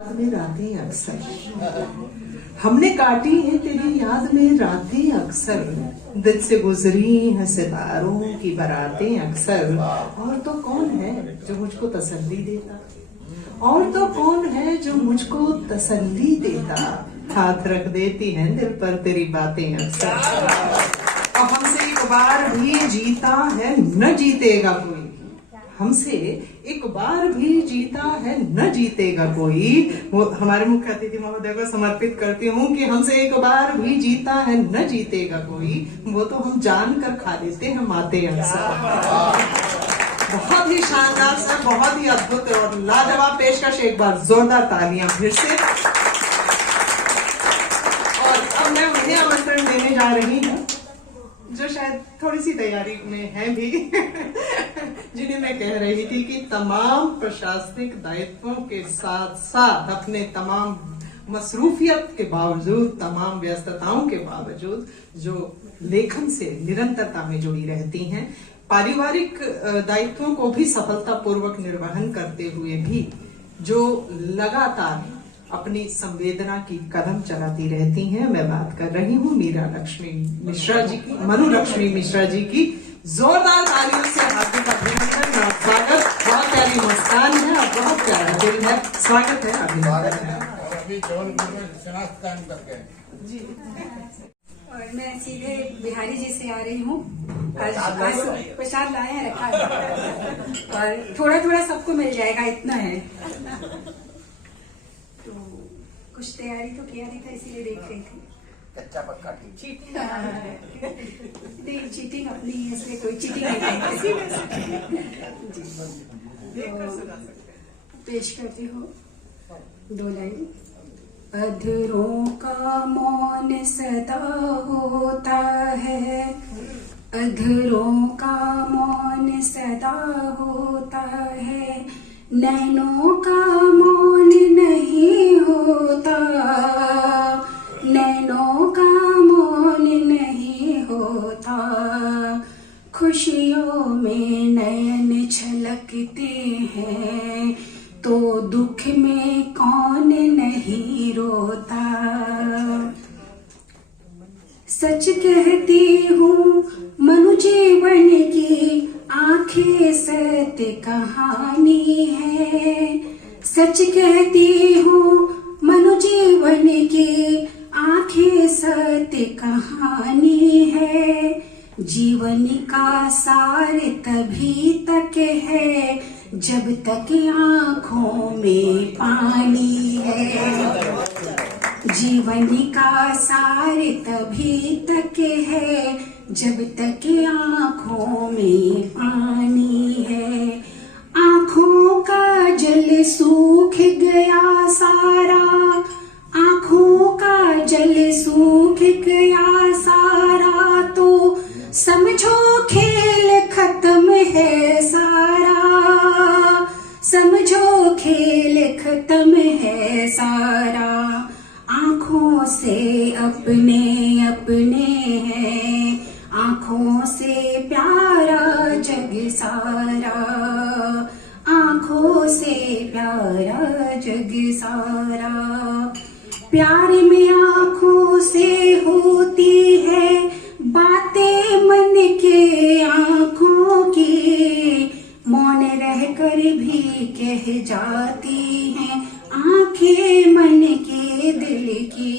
याद में रातें अक्सर हमने काटी हैं तेरी याद में रातें अक्सर, दिल से गुजरी हैं सितारों की बारातें अक्सर। और तो कौन है जो मुझको तसल्ली देता, और तो कौन है जो मुझको तसल्ली देता, हाथ रख देती हैं दिल पर तेरी बातें अक्सर। और हमसे एक बार भी जीता है न जीतेगा कोई, हमसे एक बार भी जीता है न जीतेगा कोई। वो हमारे मुख्य अतिथि महोदय को समर्पित करती हूँ कि हमसे एक बार भी जीता है न जीतेगा कोई, वो तो हम जान कर खा लेते हैं माते अक्सर। बहुत ही शानदार सर, बहुत ही अद्भुत और लाजवाब पेशकश। एक बार जोरदार तालियां फिर से। और अब मैं उन्हें आमंत्रण देने जा रही हूँ जो शायद थोड़ी सी तैयारी में है भी जिन्हें मैं कह रही थी कि तमाम प्रशासनिक दायित्वों के साथ साथ अपने तमाम मसरूफियत के बावजूद, तमाम व्यस्तताओं के बावजूद जो लेखन से निरंतरता में जुड़ी रहती हैं, पारिवारिक दायित्वों को भी सफलतापूर्वक निर्वहन करते हुए भी जो लगातार अपनी संवेदना की कदम चलाती रहती हैं। मैं बात कर रही हूँ मीरा लक्ष्मी मिश्रा जी की, मनु लक्ष्मी मिश्रा जी की। जोरदार तालियों से हार्दिक अभिनंदन और स्वागत। बहुत प्यारी मुस्कान है और बहुत प्यारा दिल है। स्वागत है, अभिनंदन है। जी, और मैं सीधे बिहारी जी से आ रही हूँ। आज प्रसाद लाए हैं, रखा है और थोड़ा थोड़ा सबको मिल जाएगा, इतना है। तो कुछ तैयारी तो किया नहीं था, इसीलिए देख रही थी। कच्चा पक्का चीटिंग नहीं, चीटिंग अपनी है, इसलिए कोई चीटिंग नहीं पेश करती हूँ दो लाइन। अधरों का मौन सदा होता है, अधरों का मौन सदा होता है, नैनों का मौन नहीं होता, नैनों का मौन नहीं होता, खुशियों में नयन छलकते हैं तो दुख में कौन नहीं रोता। सच कहती हूँ मनु जीवन की आंखें सत्य कहानी है, सच कहती हूँ मनु जीवन की आंखें सत्य कहानी है। जीवन का सार तभी तक है जब तक आंखों में पानी है, जीवन का सार तभी तक है जब तक आंखों में पानी है। आंखों का जल सूख गया सारा, आंखों का जल सूख गया सारा, तो समझो खेल खत्म है सारा, समझो खेल खत्म है सारा। आंखों से अपने अपने हैं, आंखों से प्यारा जग सारा, आंखों से प्यारा जग सारा। प्यार में आंखों से होती है बातें मन के आंखों की, मौन रहकर भी कह जाती हैं आंखें मन के दिल की।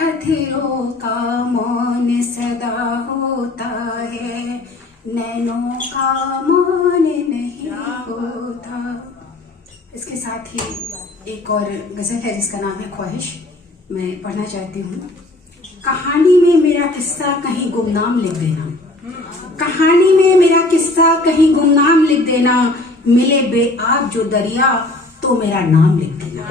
अधरों का मौन सदा होता है, नैनों का मौन नहीं होता। इसके साथ ही एक और गजल है जिसका नाम है ख्वाहिश, मैं पढ़ना चाहती हूँ। कहानी में मेरा किस्सा कहीं गुमनाम लिख देना, कहानी में मेरा किस्सा कहीं गुमनाम लिख देना, मिले बेआब जो दरिया तो मेरा नाम लिख देना।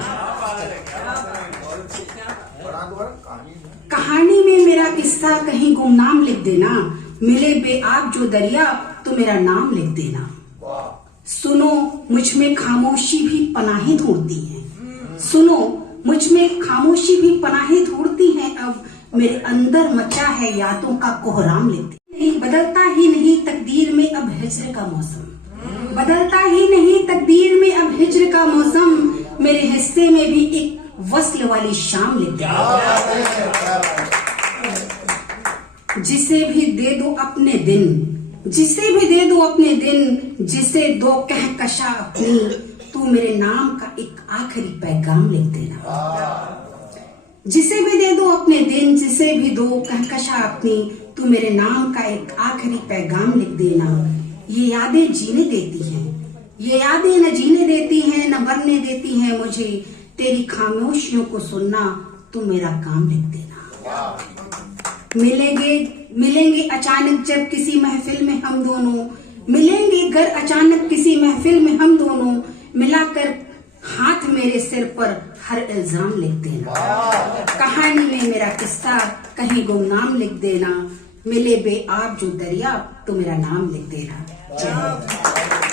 कहानी में मेरा किस्सा कहीं गुमनाम लिख देना, मिले बेआब जो दरिया तो मेरा नाम लिख देना। सुनो मुझ में खामोशी भी पनाहें ढूंढती है, सुनो मुझ में खामोशी भी पनाहें ढूंढती है, अब मेरे अंदर मचा है यादों का कोहराम लिख नहीं। बदलता ही नहीं तकदीर में अब हिज्र का मौसम, बदलता ही नहीं तकदीर में अब हिज्र का मौसम, मेरे हिस्से में भी एक वस्ल वाली शाम लिख देना। जिसे भी दे दो अपने दिन, जिसे भी दे दो अपने दिन, जिसे दो कहकशा अपनी, तू मेरे नाम का एक आखिरी पैगाम लिख देना। जिसे भी दे दो अपने दिन, जिसे भी दो कहकशा अपनी, तू मेरे नाम का एक आखिरी पैगाम लिख देना। ये यादें जीने देती हैं, ये यादें न जीने देती हैं न मरने देती हैं मुझे। तेरी खामोशियों को सुनना तू मेरा काम लिख देना। मिलेंगे अचानक जब किसी महफिल में हम दोनों, मिलेंगे घर अचानक किसी महफिल में हम दोनों, मिलाकर हाथ मेरे सिर पर हर इल्जाम लिख देना। कहानी में मेरा किस्सा कहीं गुमनाम लिख देना। मिले बेआब जो दरिया तो मेरा नाम लिख देना। जय हिंद।